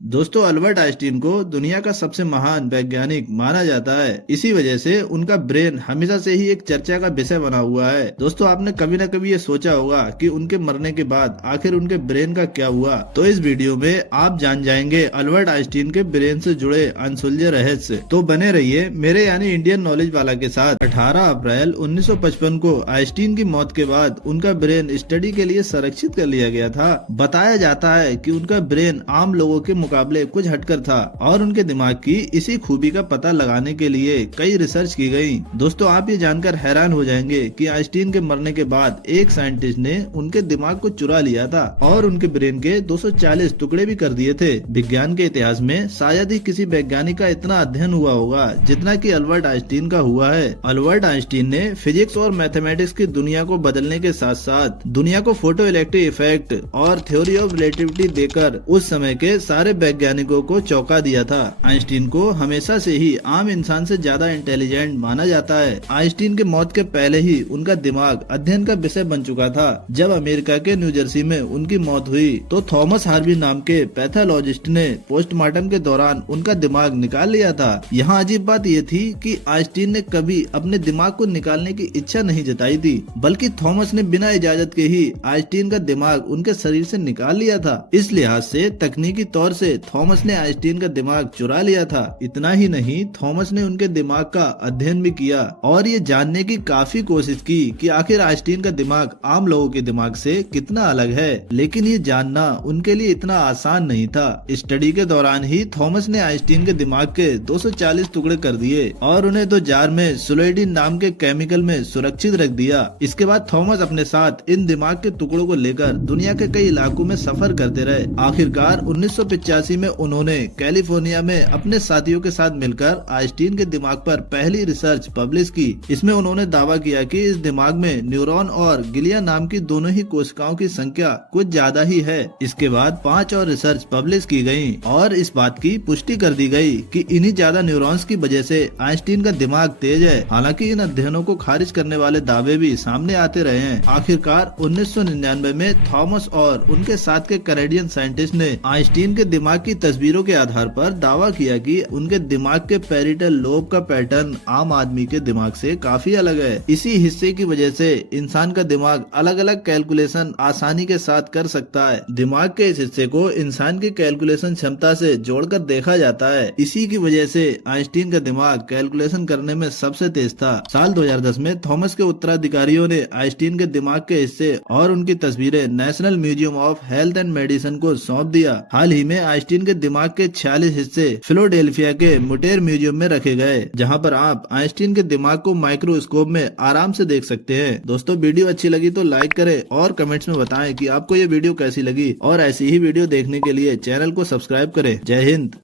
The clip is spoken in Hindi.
दोस्तों, अल्बर्ट आइंस्टीन को दुनिया का सबसे महान वैज्ञानिक माना जाता है। इसी वजह से उनका ब्रेन हमेशा से ही एक चर्चा का विषय बना हुआ है। दोस्तों, आपने कभी न कभी ये सोचा होगा कि उनके मरने के बाद आखिर उनके ब्रेन का क्या हुआ। तो इस वीडियो में आप जान जाएंगे अल्बर्ट आइंस्टीन के ब्रेन से जुड़े अनसुलझे रहस्य। तो बने रहिए मेरे यानी इंडियन नॉलेज वाला के साथ। 18 अप्रैल 1955 को आइंस्टीन की मौत के बाद उनका ब्रेन स्टडी के लिए संरक्षित कर लिया गया था। बताया जाता है कि उनका ब्रेन आम लोगों के मुकाबले कुछ हटकर था और उनके दिमाग की इसी खूबी का पता लगाने के लिए कई रिसर्च की गई। दोस्तों, आप ये जानकर हैरान हो जाएंगे कि आइंस्टीन के मरने के बाद एक साइंटिस्ट ने उनके दिमाग को चुरा लिया था और उनके ब्रेन के 240 टुकड़े भी कर दिए थे। विज्ञान के इतिहास में शायद ही किसी वैज्ञानिक का इतना अध्ययन हुआ होगा जितना कि अल्बर्ट आइंस्टीन का हुआ है। अल्बर्ट आइंस्टीन ने फिजिक्स और मैथमेटिक्स की दुनिया को बदलने के साथ साथ दुनिया को फोटो इलेक्ट्रिक इफेक्ट और थ्योरी ऑफ रिलेटिविटी देकर उस समय के सारे वैज्ञानिकों को चौंका दिया था। आइंस्टीन को हमेशा से ही आम इंसान से ज्यादा इंटेलिजेंट माना जाता है। आइंस्टीन के मौत के पहले ही उनका दिमाग अध्ययन का विषय बन चुका था। जब अमेरिका के न्यू जर्सी में उनकी मौत हुई तो थॉमस हार्वी नाम के पैथोलॉजिस्ट ने पोस्टमार्टम के दौरान उनका दिमाग निकाल लिया था। यहाँ अजीब बात यह थी कि आइंस्टीन ने कभी अपने दिमाग को निकालने की इच्छा नहीं जताई थी, बल्कि थॉमस ने बिना इजाजत के ही आइंस्टीन का दिमाग उनके शरीर से निकाल लिया था। इस लिहाज से तकनीकी तौर से थॉमस ने आइंस्टीन का दिमाग चुरा लिया था। इतना ही नहीं, थॉमस ने उनके दिमाग का अध्ययन भी किया और ये जानने की काफी कोशिश की कि आखिर आइंस्टीन का दिमाग आम लोगों के दिमाग से कितना अलग है। लेकिन ये जानना उनके लिए इतना आसान नहीं था। स्टडी के दौरान ही थॉमस ने आइंस्टीन के दिमाग के 240 टुकड़े कर दिए और उन्हें 2 जार में सुलोइडिन नाम के केमिकल में सुरक्षित रख दिया। इसके बाद थॉमस अपने साथ इन दिमाग के टुकड़ों को लेकर दुनिया के कई इलाकों में सफर करते रहे। आखिरकार 1985 में उन्होंने कैलिफोर्निया में अपने साथियों के साथ मिलकर आइंस्टीन के दिमाग पर पहली रिसर्च पब्लिश की। इसमें उन्होंने दावा किया कि इस दिमाग में न्यूरॉन और गिलिया नाम की दोनों ही कोशिकाओं की संख्या कुछ ज्यादा ही है। इसके बाद 5 और रिसर्च पब्लिश की गयी और इस बात की पुष्टि कर दी गई कि इन्हीं ज्यादा न्यूरॉन्स की वजह से आइंस्टीन का दिमाग तेज है। हालांकि इन अध्ययनों को खारिज करने वाले दावे भी सामने आते रहे हैं। आखिरकार 1999 में थॉमस और उनके साथ के कैनेडियन साइंटिस्ट ने आइंस्टीन के दिमाग की तस्वीरों के आधार पर दावा किया कि उनके दिमाग के पेरिटल लोब का पैटर्न आम आदमी के दिमाग से काफी अलग है। इसी हिस्से की वजह से इंसान का दिमाग अलग अलग कैलकुलेशन आसानी के साथ कर सकता है। दिमाग के इस हिस्से को इंसान की कैलकुलेशन क्षमता से जोड़कर देखा जाता है। इसी की वजह से आइंस्टीन का दिमाग कैलकुलेशन करने में सबसे तेज था। साल 2010 में थॉमस के उत्तराधिकारियों ने आइंस्टीन के दिमाग के हिस्से और उनकी तस्वीरें national museum of health and medicine को सौंप दिया। हाल ही में आइंस्टीन के दिमाग के 46 हिस्से फिलाडेल्फिया के मुटेर म्यूजियम में रखे गए, जहां पर आप आइंस्टीन के दिमाग को माइक्रोस्कोप में आराम से देख सकते हैं। दोस्तों, वीडियो अच्छी लगी तो लाइक करें और कमेंट्स में बताएं कि आपको ये वीडियो कैसी लगी और ऐसी ही वीडियो देखने के लिए चैनल को सब्सक्राइब करें। जय हिंद।